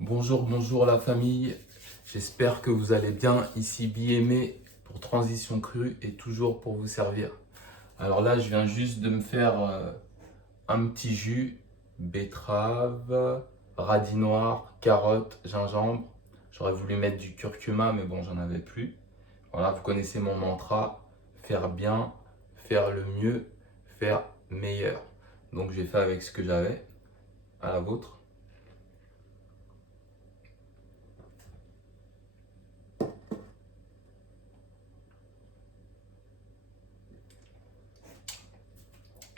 Bonjour la famille, j'espère que vous allez bien. Ici BME pour Transition Crue et toujours pour vous servir. Alors là, je viens juste de me faire un petit jus, betterave, radis noir, carotte, gingembre. J'aurais voulu mettre du curcuma, mais bon, j'en avais plus. Voilà, vous connaissez mon mantra, faire bien, faire le mieux, faire meilleur. Donc j'ai fait avec ce que j'avais, à la vôtre.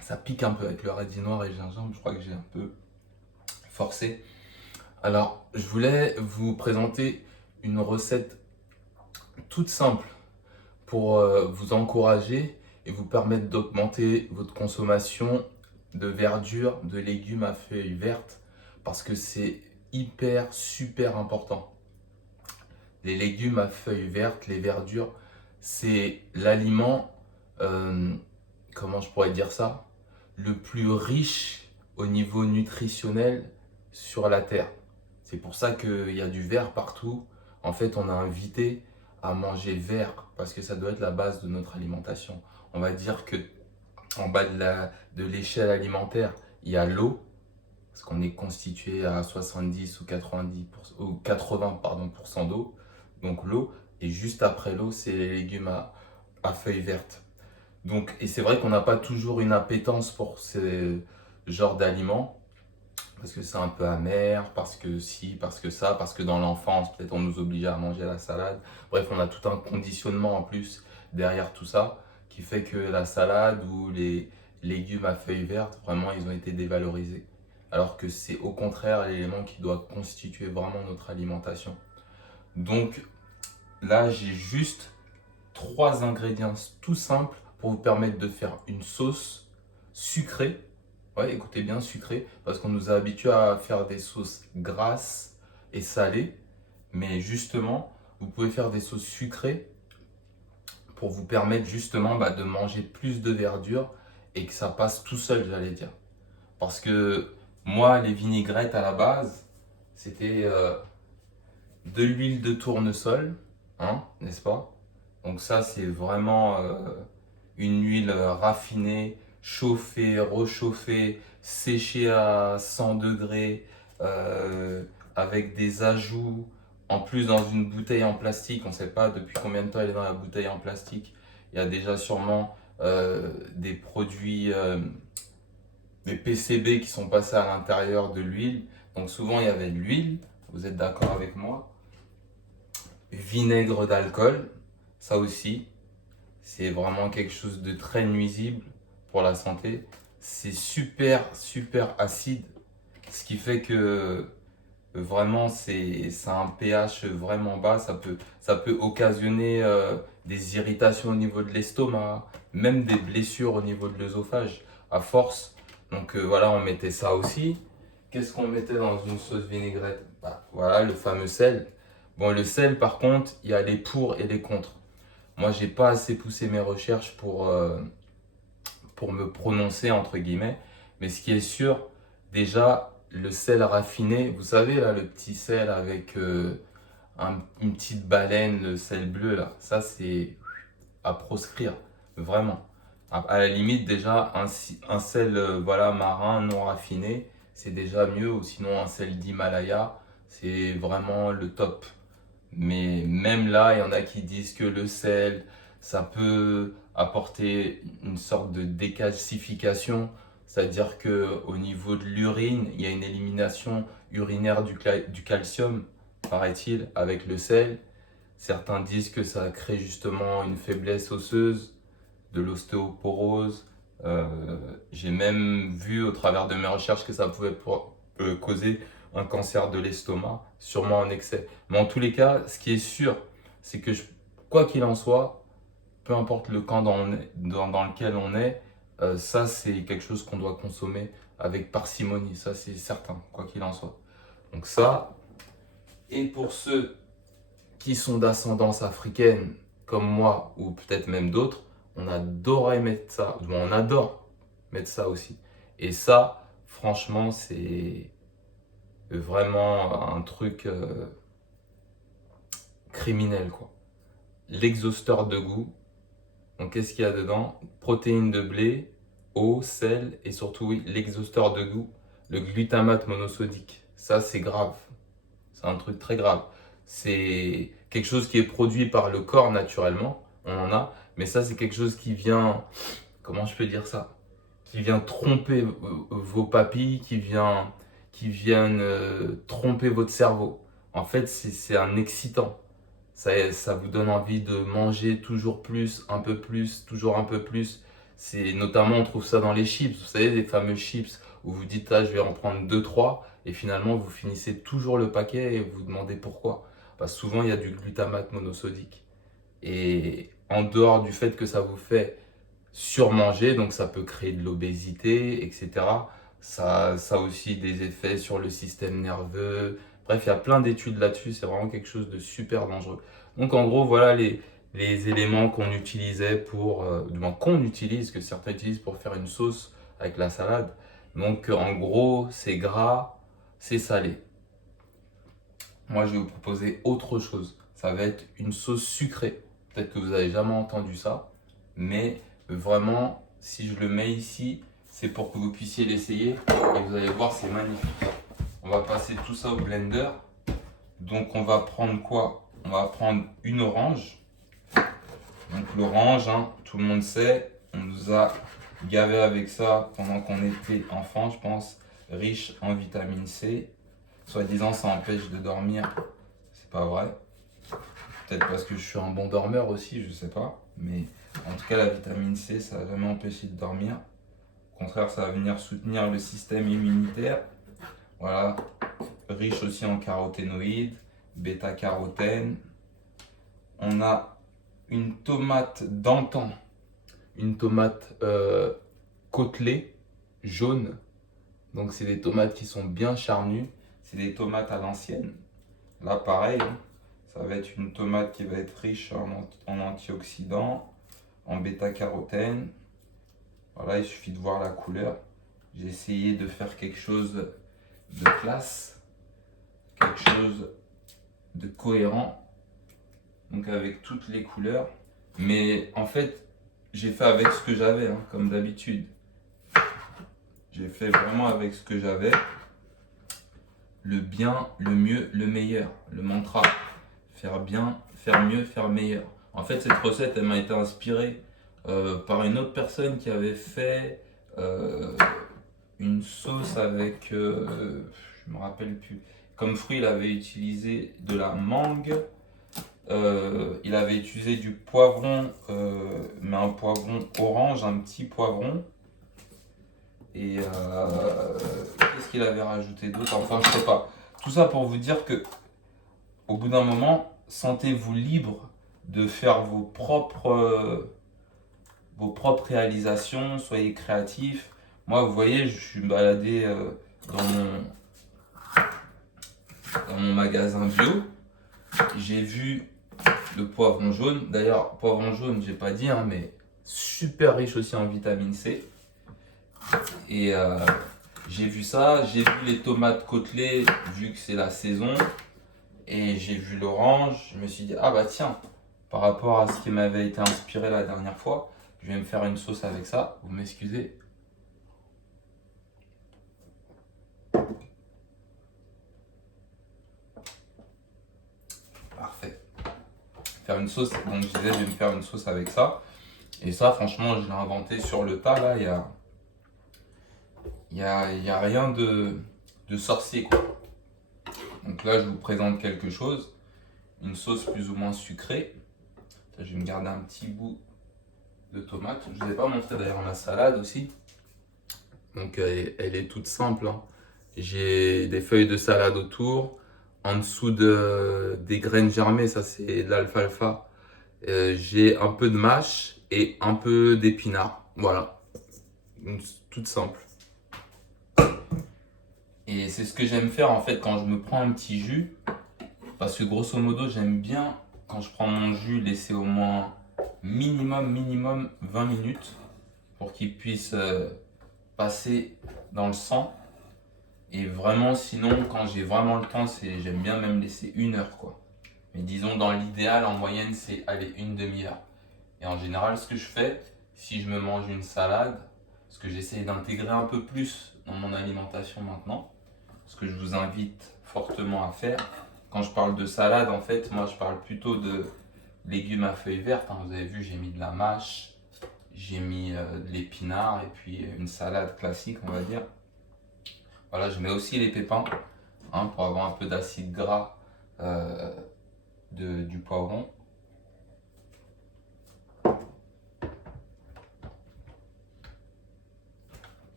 Ça pique un peu avec le radis noir et le gingembre, je crois que j'ai un peu forcé. Alors, je voulais vous présenter une recette toute simple pour vous encourager et vous permettre d'augmenter votre consommation de verdure, de légumes à feuilles vertes, parce que c'est hyper, super important. Les légumes à feuilles vertes, les verdures, c'est l'aliment, euh, comment je pourrais dire ça, le plus riche au niveau nutritionnel sur la Terre. C'est pour ça qu'il y a du vert partout. En fait, on a invité à manger vert parce que ça doit être la base de notre alimentation. On va dire que en bas de l'échelle alimentaire, il y a l'eau, parce qu'on est constitué à 70 ou 90 ou 80 pour cent d'eau, donc l'eau, et juste après l'eau, c'est les légumes à feuilles vertes. Donc, et c'est vrai qu'on n'a pas toujours une appétence pour ce genre d'aliments, parce que c'est un peu amer, parce que si, parce que ça, parce que dans l'enfance, peut-être on nous obligeait à manger la salade. Bref, on a tout un conditionnement en plus derrière tout ça, qui fait que la salade ou les légumes à feuilles vertes, vraiment, ils ont été dévalorisés. Alors que c'est au contraire l'élément qui doit constituer vraiment notre alimentation. Donc là, j'ai juste trois ingrédients tout simples pour vous permettre de faire une sauce sucrée. Ouais, écoutez bien, sucrée, parce qu'on nous a habitués à faire des sauces grasses et salées. Mais justement, vous pouvez faire des sauces sucrées pour vous permettre justement de manger plus de verdure et que ça passe tout seul, j'allais dire. Parce que moi, les vinaigrettes à la base, c'était de l'huile de tournesol, hein, n'est-ce pas? Donc ça, c'est vraiment une huile raffinée, chauffée, rechauffée, séchée à 100 degrés, euh, avec des ajouts. En plus, dans une bouteille en plastique, on ne sait pas depuis combien de temps elle est dans la bouteille en plastique. Il y a déjà sûrement des produits, des PCB qui sont passés à l'intérieur de l'huile. Donc souvent, il y avait de l'huile, vous êtes d'accord avec moi? Vinaigre d'alcool, ça aussi, c'est vraiment quelque chose de très nuisible pour la santé. C'est super, super acide, ce qui fait que vraiment c'est un pH vraiment bas. Ça peut occasionner des irritations au niveau de l'estomac, même des blessures au niveau de l'œsophage à force. Donc voilà, on mettait ça aussi. Qu'est-ce qu'on mettait dans une sauce vinaigrette? Voilà, le fameux sel. Bon, le sel, par contre, il y a les pour et les contre. Moi, j'ai pas assez poussé mes recherches pour me prononcer, entre guillemets. Mais ce qui est sûr, déjà, le sel raffiné, vous savez, là, le petit sel avec une petite baleine, le sel bleu, là, ça, c'est à proscrire, vraiment. À la limite, déjà, un sel voilà, marin non raffiné, c'est déjà mieux. Ou sinon, un sel d'Himalaya, c'est vraiment le top. Mais même là, il y en a qui disent que le sel, ça peut apporter une sorte de décalcification, c'est-à-dire que au niveau de l'urine, il y a une élimination urinaire du calcium, paraît-il, avec le sel. Certains disent que ça crée justement une faiblesse osseuse, de l'ostéoporose. Euh, j'ai même vu au travers de mes recherches que ça pouvait causer un cancer de l'estomac, sûrement en excès. Mais en tous les cas, ce qui est sûr, c'est que quoi qu'il en soit, peu importe le camp dans lequel on est, ça c'est quelque chose qu'on doit consommer avec parcimonie, ça c'est certain, quoi qu'il en soit. Donc ça, et pour ceux qui sont d'ascendance africaine, comme moi, ou peut-être même d'autres, on adorait mettre ça, on adore mettre ça aussi. Et ça, franchement, c'est vraiment un truc criminel, quoi. L'exhausteur de goût. Donc, qu'est-ce qu'il y a dedans? Protéines de blé, eau, sel et surtout, oui, l'exhausteur de goût, le glutamate monosodique. Ça, c'est grave. C'est un truc très grave. C'est quelque chose qui est produit par le corps naturellement. On en a. Mais ça, c'est quelque chose qui vient. Comment je peux dire ça? Qui vient tromper vos papilles, qui viennent tromper votre cerveau. En fait, c'est un excitant. Ça vous donne envie de manger toujours plus, toujours un peu plus. C'est notamment, on trouve ça dans les chips. Vous savez, les fameux chips où vous dites, ah, je vais en prendre deux trois et finalement, vous finissez toujours le paquet et vous vous demandez pourquoi. Parce que souvent, il y a du glutamate monosodique. Et en dehors du fait que ça vous fait surmanger, donc ça peut créer de l'obésité, etc. Ça a aussi des effets sur le système nerveux. Bref, il y a plein d'études là-dessus, c'est vraiment quelque chose de super dangereux. Donc en gros, voilà les éléments qu'on utilisait du moins qu'on utilise, que certains utilisent pour faire une sauce avec la salade. Donc en gros, c'est gras, c'est salé. Moi, je vais vous proposer autre chose. Ça va être une sauce sucrée. Peut-être que vous n'avez jamais entendu ça, mais vraiment, si je le mets ici, c'est pour que vous puissiez l'essayer et vous allez voir, c'est magnifique. On va passer tout ça au blender. Donc, on va prendre quoi? On va prendre une orange. Donc, l'orange, hein, tout le monde sait, on nous a gavé avec ça pendant qu'on était enfant, je pense, riche en vitamine C. Soi-disant, ça empêche de dormir. C'est pas vrai. Peut-être parce que je suis un bon dormeur aussi, je sais pas. Mais en tout cas, la vitamine C, ça n'a jamais empêché de dormir. Au contraire, ça va venir soutenir le système immunitaire. Voilà. Riche aussi en caroténoïdes, bêta-carotène. On a une tomate d'antan, une tomate côtelée, jaune. Donc, c'est des tomates qui sont bien charnues. C'est des tomates à l'ancienne. Là, pareil, ça va être une tomate qui va être riche en antioxydants, en bêta-carotène. Voilà, il suffit de voir la couleur. J'ai essayé de faire quelque chose de classe, quelque chose de cohérent, donc avec toutes les couleurs. Mais en fait, j'ai fait avec ce que j'avais, hein, comme d'habitude. J'ai fait vraiment avec ce que j'avais. Le bien, le mieux, le meilleur. Le mantra. Faire bien, faire mieux, faire meilleur. En fait, cette recette, elle m'a été inspirée par une autre personne qui avait fait une sauce avec, je me rappelle plus. Comme fruit, il avait utilisé de la mangue. Il avait utilisé du poivron, mais un poivron orange, un petit poivron. Et qu'est-ce qu'il avait rajouté d'autre? Enfin, je sais pas. Tout ça pour vous dire que, au bout d'un moment, sentez-vous libre de faire vos propres réalisations, soyez créatifs. Moi, vous voyez, je suis baladé dans mon magasin bio. J'ai vu le poivron jaune. D'ailleurs, poivron jaune, j'ai pas dit, hein, mais super riche aussi en vitamine C. Et j'ai vu ça, j'ai vu les tomates côtelées, vu que c'est la saison. Et j'ai vu l'orange. Je me suis dit, ah bah tiens, par rapport à ce qui m'avait été inspiré la dernière fois, je vais me faire une sauce avec ça. Vous m'excusez. Parfait. Faire une sauce, donc je disais, je vais me faire une sauce avec ça. Et ça, franchement, je l'ai inventé sur le tas. Là, il y a rien de sorcier, quoi. Donc là, je vous présente quelque chose. Une sauce plus ou moins sucrée. Je vais me garder un petit bout de tomate. Je ne vous ai pas montré d'ailleurs ma salade aussi. Donc elle est toute simple, hein. J'ai des feuilles de salade autour. En dessous des graines germées, ça c'est de l'alfalfa. J'ai un peu de mâche et un peu d'épinards. Voilà. Donc, toute simple. Et c'est ce que j'aime faire en fait quand je me prends un petit jus. Parce que grosso modo, j'aime bien quand je prends mon jus laisser au moins minimum 20 minutes pour qu'il puisse passer dans le sang. Et vraiment, sinon, quand j'ai vraiment le temps, j'aime bien même laisser 1 heure, quoi. Mais disons, dans l'idéal, en moyenne, c'est aller une demi-heure. Et en général, ce que je fais, si je me mange une salade, ce que j'essaie d'intégrer un peu plus dans mon alimentation maintenant, ce que je vous invite fortement à faire. Quand je parle de salade, en fait, moi, je parle plutôt de légumes à feuilles vertes, hein. Vous avez vu, j'ai mis de la mâche, j'ai mis de l'épinard et puis une salade classique, on va dire. Voilà, je mets aussi les pépins, hein, pour avoir un peu d'acide gras euh, du poivron.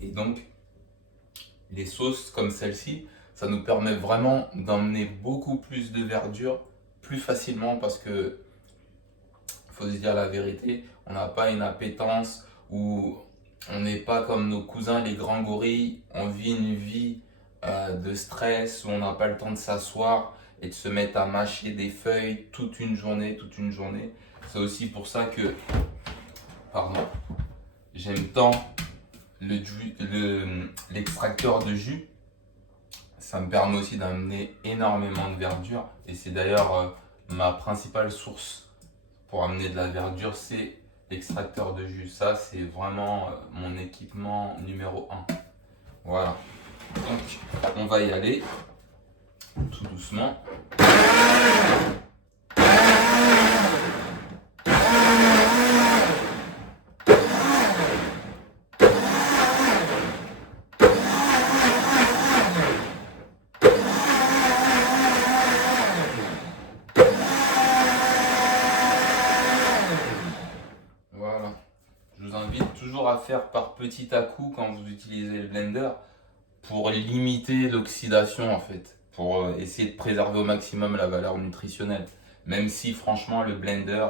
Et donc, les sauces comme celle-ci, ça nous permet vraiment d'emmener beaucoup plus de verdure plus facilement parce que, faut se dire la vérité, on n'a pas une appétence ou on n'est pas comme nos cousins les grands gorilles, on vit une vie de stress où on n'a pas le temps de s'asseoir et de se mettre à mâcher des feuilles toute une journée, toute une journée. C'est aussi pour ça que, pardon, j'aime tant l'extracteur de jus. Ça me permet aussi d'amener énormément de verdure et c'est d'ailleurs ma principale source pour amener de la verdure, c'est l'extracteur de jus. Ça, c'est vraiment mon équipement numéro 1. Voilà. Donc, on va y aller tout doucement. Voilà. Je vous invite toujours à faire par petit à coup quand vous utilisez le blender pour limiter l'oxydation en fait, pour essayer de préserver au maximum la valeur nutritionnelle. Même si franchement le blender,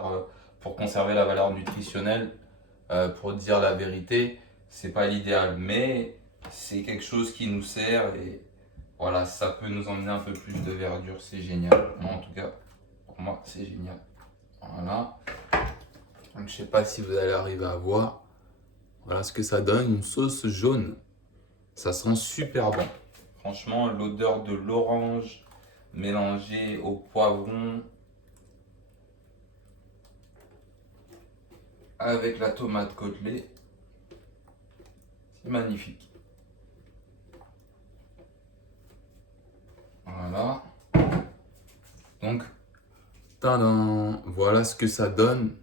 pour conserver la valeur nutritionnelle, pour dire la vérité, c'est pas l'idéal, mais c'est quelque chose qui nous sert et voilà, ça peut nous emmener un peu plus de verdure, c'est génial. Moi en tout cas, pour moi c'est génial. Voilà. Donc je sais pas si vous allez arriver à voir. Voilà ce que ça donne, une sauce jaune. Ça sent super bon. Franchement, l'odeur de l'orange mélangée au poivron avec la tomate côtelée, c'est magnifique. Voilà. Donc, tadam, voilà ce que ça donne.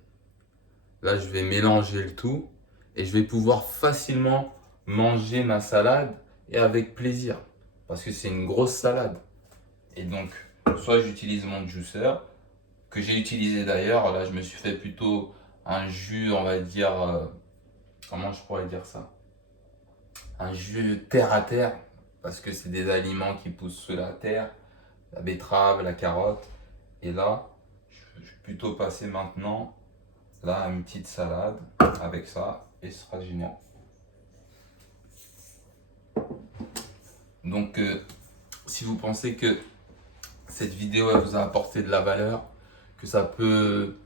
Là, je vais mélanger le tout et je vais pouvoir facilement manger ma salade et avec plaisir parce que c'est une grosse salade. Et donc, soit j'utilise mon juicer, que j'ai utilisé d'ailleurs. Là, je me suis fait plutôt un jus, on va dire, comment je pourrais dire ça? Un jus terre à terre, parce que c'est des aliments qui poussent sous la terre, la betterave, la carotte. Et là, je vais plutôt passer maintenant là à une petite salade avec ça et ce sera génial. Donc, si vous pensez que cette vidéo elle vous a apporté de la valeur, que ça peut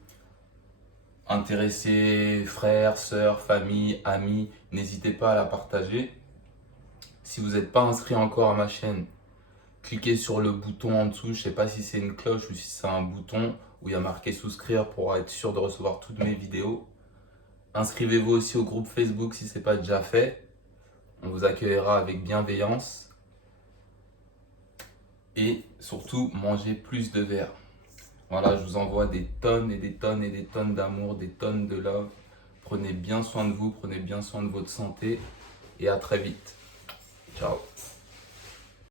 intéresser frères, sœurs, famille, amis, n'hésitez pas à la partager. Si vous n'êtes pas inscrit encore à ma chaîne, cliquez sur le bouton en dessous. Je ne sais pas si c'est une cloche ou si c'est un bouton où il y a marqué souscrire pour être sûr de recevoir toutes mes vidéos. Inscrivez-vous aussi au groupe Facebook si ce n'est pas déjà fait. On vous accueillera avec bienveillance. Et surtout, mangez plus de verre. Voilà, je vous envoie des tonnes et des tonnes et des tonnes d'amour, des tonnes de love. Prenez bien soin de vous, prenez bien soin de votre santé et à très vite. Ciao.